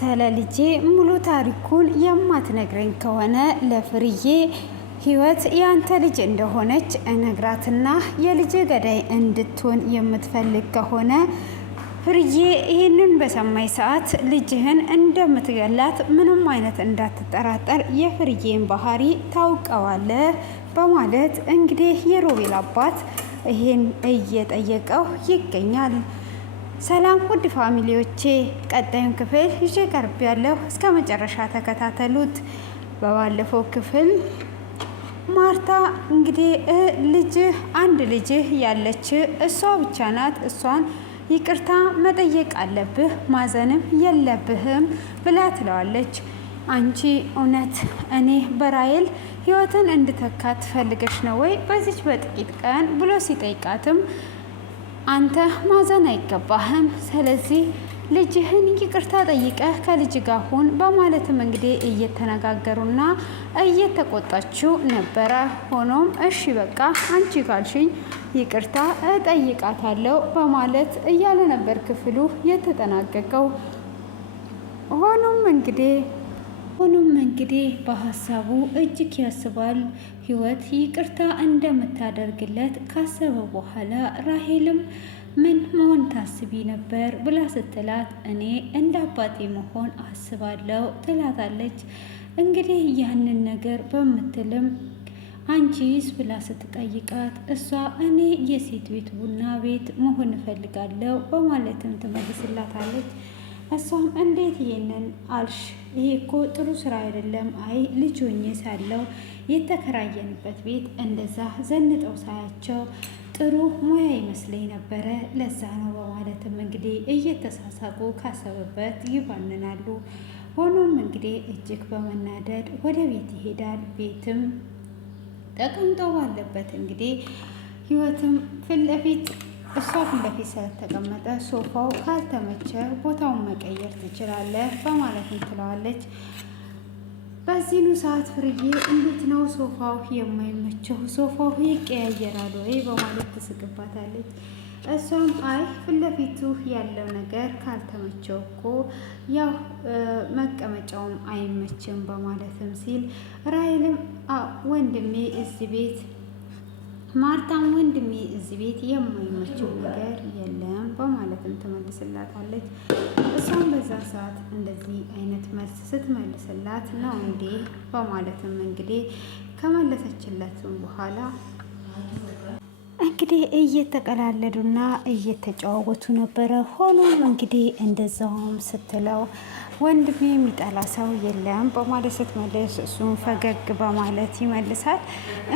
ስለ ልጄ ሙሉ ታሪኩን የማትነግረኝ ከሆነ ለፍርዬ ህይወት ያንተ ልጅ እንደሆነች እነግራትና የልጄ ገዳይ እንድትሆን የምትፈልግ ከሆነ ፍርዬ ይህንን በሰማይ ሰዓት ልጅህን እንደምትገላት ምንም አይነት እንዳትጠራጠር የፍርዬን ባህሪ ታውቀዋለህ በማለት እንግዲህ የሮቤል አባት ይህን እየጠየቀው ይገኛል። ሰላም ውድ ፋሚሊዎቼ፣ ቀጣዩን ክፍል ይዤ ቀርብ ያለው እስከ መጨረሻ ተከታተሉት። በባለፈው ክፍል ማርታ እንግዲህ አንድ ልጅህ ያለች እሷ ብቻ ናት፣ እሷን ይቅርታ መጠየቅ አለብህ፣ ማዘንም የለብህም ብላ ትለዋለች። አንቺ እውነት እኔ በራይል ህይወትን እንድተካ ትፈልገሽ ነው ወይ በዚች በጥቂት ቀን ብሎ ሲጠይቃትም አንተ ማዘን አይገባህም፣ ስለዚህ ልጅህን ይቅርታ ጠይቀህ ከልጅ ጋር ሁን በማለትም እንግዲህ እየተነጋገሩና እየተቆጣችው ነበረ። ሆኖም እሺ በቃ አንቺ ካልሽኝ ይቅርታ እጠይቃታለሁ በማለት እያለ ነበር ክፍሉ የተጠናቀቀው። ሆኖም እንግዲህ በሀሳቡ እጅግ ያስባል። ህይወት ይቅርታ እንደምታደርግለት ካሰበ በኋላ ራሄልም ምን መሆን ታስቢ ነበር ብላ ስትላት እኔ እንደ አባቴ መሆን አስባለሁ ትላታለች። እንግዲህ ያንን ነገር በምትልም አንቺስ ብላ ስትጠይቃት እሷ እኔ የሴት ቤት ቡና ቤት መሆን እፈልጋለሁ በማለትም ትመልስላታለች። እሷም እንዴት ይሄንን አልሽ? ይሄ እኮ ጥሩ ስራ አይደለም። አይ ልጅ ሆኜ ሳለው የተከራየንበት ቤት እንደዛ ዘንጠው ሳያቸው ጥሩ ሙያ ይመስለኝ ነበረ፣ ለዛ ነው በማለትም እንግዲህ እየተሳሳቁ ካሰበበት ይባንናሉ። ሆኖም እንግዲህ እጅግ በመናደድ ወደ ቤት ይሄዳል። ቤትም ተቀምጦ ባለበት እንግዲህ ህይወትም እሷ ፊት ለፊት ስለተቀመጠ ሶፋው ካልተመቸ ቦታውን መቀየር ትችላለህ በማለትም ትለዋለች። በዚህኑ ሰዓት ፍርዬ እንዴት ነው ሶፋው የማይመቸው? ሶፋው ይቀያየራል ወይ በማለት ትስቅባታለች። እሷም አይ ፊት ለፊቱ ያለው ነገር ካልተመቸው እኮ ያው መቀመጫውም አይመችም በማለትም ሲል ራይልም ወንድሜ እዚህ ቤት ማርታም ወንድሜ እዚህ ቤት የማይመቸው ነገር የለም በማለትም ትመልስላታለች። እሷም በዛ ሰዓት እንደዚህ አይነት መልስ ስትመልስላት ነው እንዴ በማለትም እንግዲህ ከመለሰችለትም በኋላ እንግዲህ እየተቀላለዱና እየተጫወቱ ነበረ። ሆኖም እንግዲህ እንደዛውም ስትለው ወንድሜ የሚጠላ ሰው የለም በማለት ስትመልስ እሱም ፈገግ በማለት ይመልሳል።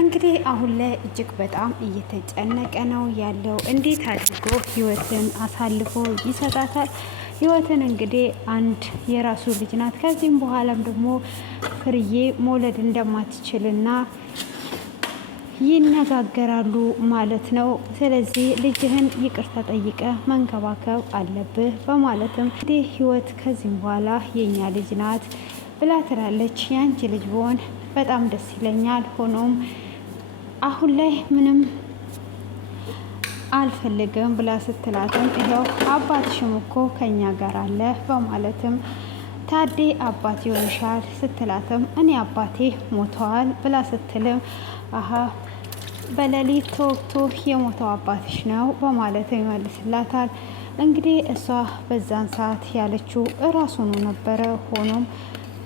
እንግዲህ አሁን ላይ እጅግ በጣም እየተጨነቀ ነው ያለው። እንዴት አድርጎ ህይወትን አሳልፎ ይሰጣታል? ህይወትን እንግዲህ አንድ የራሱ ልጅ ናት። ከዚህም በኋላም ደግሞ ፍርዬ መውለድ እንደማትችልና ይነጋገራሉ ማለት ነው። ስለዚህ ልጅህን ይቅርታ ጠይቀ መንከባከብ አለብህ በማለትም እንግዲህ ህይወት ከዚህም በኋላ የኛ ልጅ ናት ብላ ትላለች። ያንቺ ልጅ ብሆን በጣም ደስ ይለኛል። ሆኖም አሁን ላይ ምንም አልፈልግም ብላ ስትላትም ይኸው አባትሽም እኮ ከኛ ጋር አለ በማለትም ታዴ አባት ይሆንሻል ስትላትም እኔ አባቴ ሞተዋል ብላ ስትልም አሀ በሌሊት ተወግቶ የሞተው አባትሽ ነው በማለት ይመልስላታል። እንግዲህ እሷ በዛን ሰዓት ያለችው እራሱኑ ነበረ። ሆኖም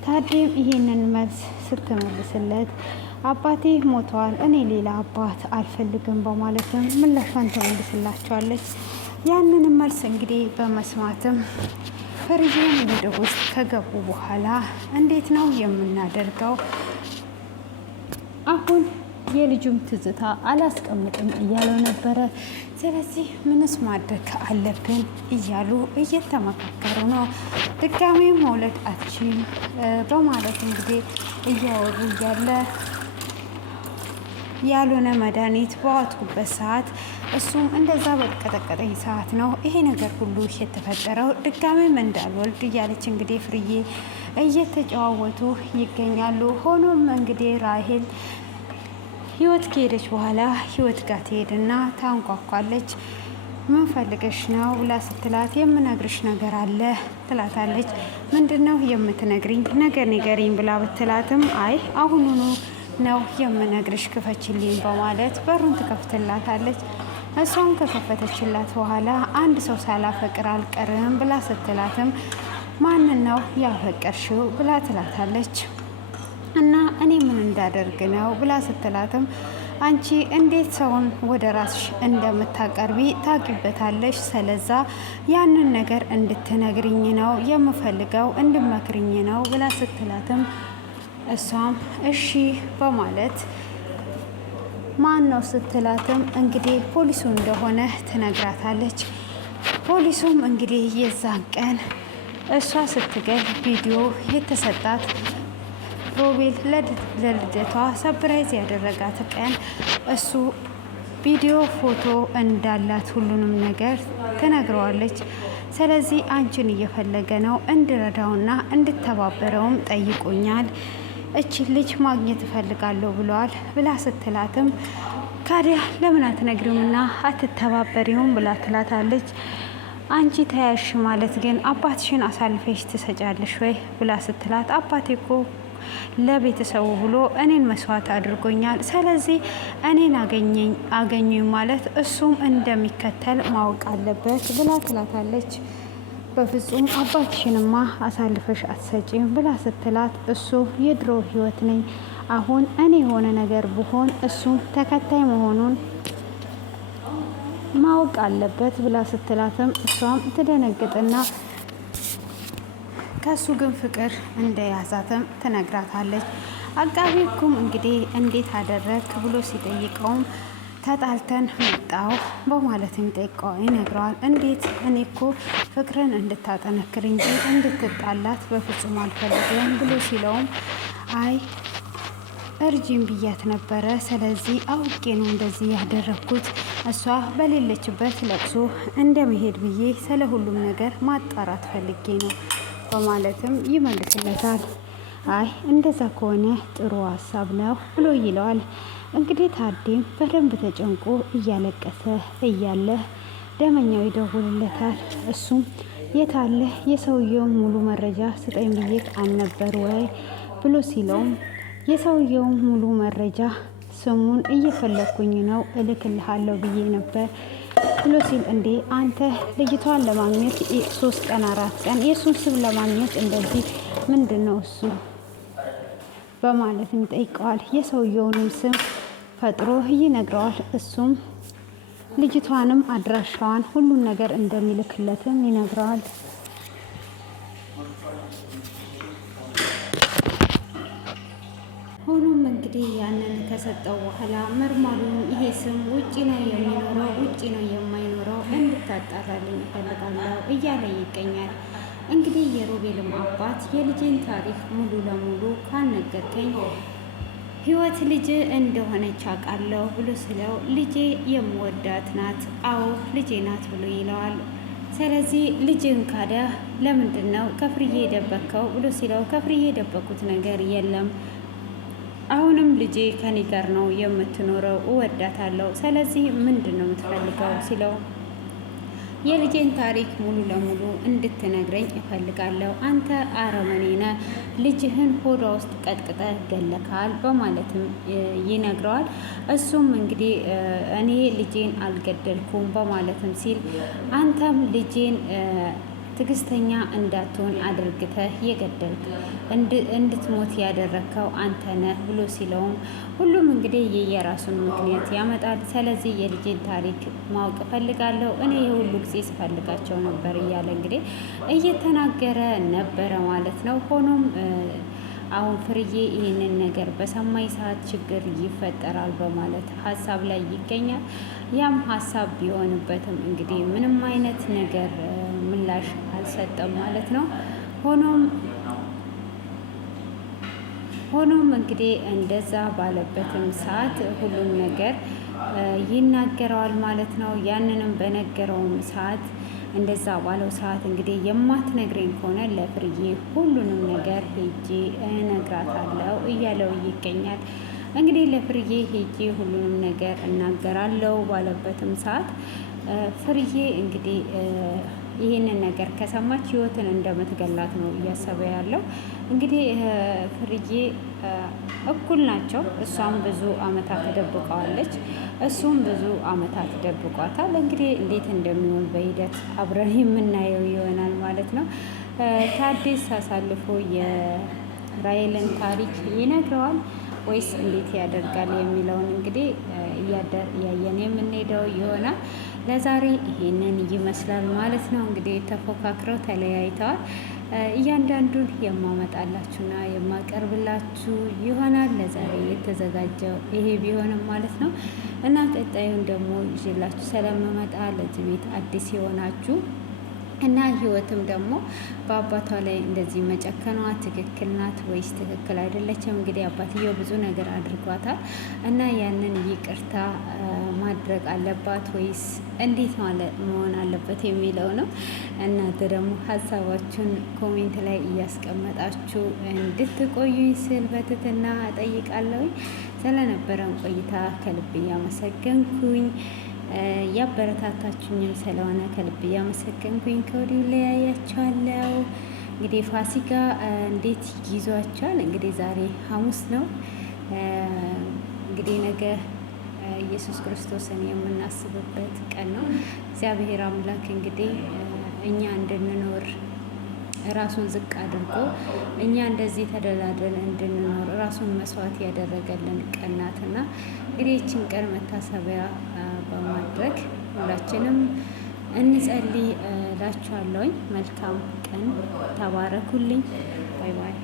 ታዴም ይሄንን መልስ ስትመልስለት አባቴ ሞተዋል፣ እኔ ሌላ አባት አልፈልግም በማለትም ምላሿን ትመልስላቸዋለች። ያንንም መልስ እንግዲህ በመስማትም ፍርዬን ወደ ውስጥ ከገቡ በኋላ እንዴት ነው የምናደርገው? አሁን የልጁም ትዝታ አላስቀምጥም እያለው ነበረ። ስለዚህ ምንስ ማድረግ አለብን እያሉ እየተመካከሩ ነው። ድጋሜ መውለድ አትችይም በማለት እንግዲህ እያወሩ እያለ ያልሆነ መድኃኒት በዋጥኩበት ሰዓት እሱም እንደዛ በቀጠቀጠኝ ሰዓት ነው ይሄ ነገር ሁሉ የተፈጠረው፣ ድጋሜም እንዳልወልድ እያለች እንግዲህ ፍርዬ እየተጨዋወቱ ይገኛሉ። ሆኖም እንግዲህ ራሄል ህይወት ከሄደች በኋላ ህይወት ጋር ትሄድና ታንኳኳለች። ምን ፈልገሽ ነው ብላ ስትላት የምነግርሽ ነገር አለ ትላታለች። ምንድን ነው የምትነግሪኝ? ነገር ንገሪኝ ብላ ብትላትም አይ አሁኑኑ ነው የምነግርሽ ክፈችልኝ በማለት በሩን ትከፍትላታለች። እሷም ከከፈተችላት በኋላ አንድ ሰው ሳላፈቅር አልቀርም ብላ ስትላትም ማንን ነው ያፈቀርሽው ብላ ትላታለች። እና እኔ ምን እንዳደርግ ነው ብላ ስትላትም አንቺ እንዴት ሰውን ወደ ራስሽ እንደምታቀርቢ ታቂበታለሽ። ስለዛ ያንን ነገር እንድትነግርኝ ነው የምፈልገው፣ እንድመክርኝ ነው ብላ ስትላትም እሷም እሺ በማለት ማን ነው ስትላትም እንግዲህ ፖሊሱ እንደሆነ ትነግራታለች። ፖሊሱም እንግዲህ የዛን ቀን እሷ ስትገል ቪዲዮ የተሰጣት ሮቤል ለልደቷ ሰፕራይዝ ያደረጋት ቀን እሱ ቪዲዮ ፎቶ እንዳላት ሁሉንም ነገር ትነግረዋለች። ስለዚህ አንቺን እየፈለገ ነው እንድረዳውና እንድተባበረውም ጠይቆኛል። እቺ ልጅ ማግኘት እፈልጋለሁ ብለዋል ብላ ስትላትም ካዲያ ለምን አትነግሪውምና አትተባበሪውም ብላ ትላታለች። አንቺ ተያሽ ማለት ግን አባትሽን አሳልፈሽ ትሰጫለሽ ወይ ብላ ስትላት አባቴ እኮ ለቤተሰቡ ብሎ እኔን መስዋዕት አድርጎኛል። ስለዚህ እኔን አገኘኝ ማለት እሱም እንደሚከተል ማወቅ አለበት ብላ ትላታለች። በፍጹም አባትሽንማ አሳልፈሽ አትሰጪም ብላ ስትላት እሱ የድሮ ህይወት ነኝ፣ አሁን እኔ የሆነ ነገር ብሆን እሱ ተከታይ መሆኑን ማወቅ አለበት ብላ ስትላትም እሷም ትደነግጥና ከሱ ግን ፍቅር እንደያዛትም ትነግራታለች። አቃቤ ሕጉም እንግዲህ እንዴት አደረክ ብሎ ሲጠይቀውም ተጣልተን መጣው በማለት ይነግረዋል። እንዴት እኔ እኮ ፍቅርን እንድታጠነክር እንጂ እንድትጣላት በፍጹም አልፈልግም ብሎ ሲለውም አይ እርጂም ብያት ነበረ፣ ስለዚህ አውቄ ነው እንደዚህ ያደረግኩት፣ እሷ በሌለችበት ለቅሶ እንደመሄድ ብዬ ስለ ሁሉም ነገር ማጣራት ፈልጌ ነው በማለትም ይመልስለታል። አይ እንደዛ ከሆነ ጥሩ ሀሳብ ነው ብሎ ይለዋል። እንግዲህ ታዴም በደንብ ተጨንቆ እያለቀሰ እያለ ደመኛው ይደውልለታል። እሱም የታለ የሰውየውን ሙሉ መረጃ ስጠኝ ብዬ አልነበር ወይ ብሎ ሲለውም የሰውየውን ሙሉ መረጃ ስሙን እየፈለግኩኝ ነው እልክልሃለሁ ብዬ ነበር ብሎ ሲል እንዴ አንተ ልጅቷን ለማግኘት 3 ቀን 4 ቀን የእሱን ስም ለማግኘት እንደዚህ ምንድን ነው እሱ በማለትም ይጠይቀዋል። የሰውየውንም ስም ፈጥሮ ይነግረዋል። እሱም ልጅቷንም አድራሻዋን ሁሉን ነገር እንደሚልክለትም ይነግረዋል። ሆኖም እንግዲህ ያንን ከሰጠው በኋላ መርማሪውን ይሄ ስም ውጪ ነው የሚኖረው ውጪ ነው የማይኖረው እንድታጣራልኝ እፈልጋለሁ እያለ ይገኛል። እንግዲህ የሮቤልም አባት የልጄን ታሪክ ሙሉ ለሙሉ ካልነገርከኝ ህይወት ልጅ እንደሆነች አውቃለሁ ብሎ ስለው ልጄ የምወዳት ናት፣ አዎ ልጄ ናት ብሎ ይለዋል። ስለዚህ ልጅን ካዲያ ለምንድን ነው ከፍርዬ የደበከው ብሎ ሲለው ከፍርዬ የደበኩት ነገር የለም፣ አሁንም ልጄ ከኔ ጋር ነው የምትኖረው፣ እወዳታለሁ። ስለዚህ ምንድን ነው የምትፈልገው ሲለው የልጄን ታሪክ ሙሉ ለሙሉ እንድትነግረኝ እፈልጋለሁ። አንተ አረመኔ ነህ፣ ልጅህን ሆዷ ውስጥ ቀጥቅጠህ ገለካል በማለትም ይነግረዋል። እሱም እንግዲህ እኔ ልጄን አልገደልኩም በማለትም ሲል አንተም ልጄን ትዕግስተኛ እንዳትሆን አድርግተህ የገደልክ እንድትሞት ያደረግከው አንተ ነህ ብሎ ሲለውም ሁሉም እንግዲህ የየራሱን ምክንያት ያመጣል። ስለዚህ የልጄን ታሪክ ማወቅ እፈልጋለሁ፣ እኔ የሁሉ ጊዜ ስፈልጋቸው ነበር እያለ እንግዲህ እየተናገረ ነበረ ማለት ነው። ሆኖም አሁን ፍርዬ ይህንን ነገር በሰማይ ሰዓት ችግር ይፈጠራል በማለት ሀሳብ ላይ ይገኛል። ያም ሀሳብ ቢሆንበትም እንግዲህ ምንም አይነት ነገር ምላሽ አልሰጠም ማለት ነው። ሆኖም እንግዲህ እንደዛ ባለበትም ሰዓት ሁሉም ነገር ይናገረዋል ማለት ነው። ያንንም በነገረውም ሰዓት እንደዛ ባለው ሰዓት እንግዲህ የማትነግረኝ ከሆነ ለፍርዬ ሁሉንም ነገር ሄጄ እነግራታለሁ እያለው ይገኛል። እንግዲህ ለፍርዬ ሄጄ ሁሉንም ነገር እናገራለሁ ባለበትም ሰዓት ፍርዬ እንግዲህ ይህንን ነገር ከሰማች ህይወትን እንደምትገላት ነው እያሰበ ያለው። እንግዲህ ፍርዬ እኩል ናቸው። እሷም ብዙ አመታት ተደብቀዋለች፣ እሱም ብዙ አመታት ደብቋታል። እንግዲህ እንዴት እንደሚሆን በሂደት አብረን የምናየው ይሆናል ማለት ነው። ታዲስ አሳልፎ የራሔልን ታሪክ ይነግረዋል ወይስ እንዴት ያደርጋል የሚለውን እንግዲህ እያየን የምንሄደው ይሆናል። ለዛሬ ይሄንን ይመስላል ማለት ነው። እንግዲህ ተፎካክረው ተለያይተዋል። እያንዳንዱን የማመጣላችሁና የማቀርብላችሁ ይሆናል። ለዛሬ የተዘጋጀው ይሄ ቢሆንም ማለት ነው እና ቀጣዩን ደግሞ ይዤላችሁ ስለምመጣ ለዚህ ቤት አዲስ የሆናችሁ እና ህይወትም ደግሞ በአባቷ ላይ እንደዚህ መጨከኗ ትክክል ናት ወይስ ትክክል አይደለችም? እንግዲህ አባትየው ብዙ ነገር አድርጓታል እና ያንን ይቅርታ ማድረግ አለባት ወይስ እንዴት ማለት መሆን አለበት የሚለው ነው። እናንተ ደግሞ ሀሳባችሁን ኮሜንት ላይ እያስቀመጣችሁ እንድትቆዩኝ ስል በትህትና እጠይቃለሁኝ። ስለነበረን ቆይታ ከልብ እያመሰገንኩኝ ያበረታታችሁኝም ስለሆነ ከልብ እያመሰገንኩኝ ከወዲሁ ለያያችኋለሁ። እንግዲህ ፋሲካ እንዴት ይዟቸዋል? እንግዲህ ዛሬ ሐሙስ ነው። እንግዲህ ነገ ኢየሱስ ክርስቶስን የምናስብበት ቀን ነው። እግዚአብሔር አምላክ እንግዲህ እኛ እንድንኖር ራሱን ዝቅ አድርጎ እኛ እንደዚህ ተደላድለን እንድንኖር ራሱን መስዋዕት ያደረገልን ቀን ናትና እንግዲህ ይህችን ቀን መታሰቢያ በማድረግ ሁላችንም እንጸልይ እላችኋለሁኝ። መልካም ቀን፣ ተባረኩልኝ። ባይ ባይ።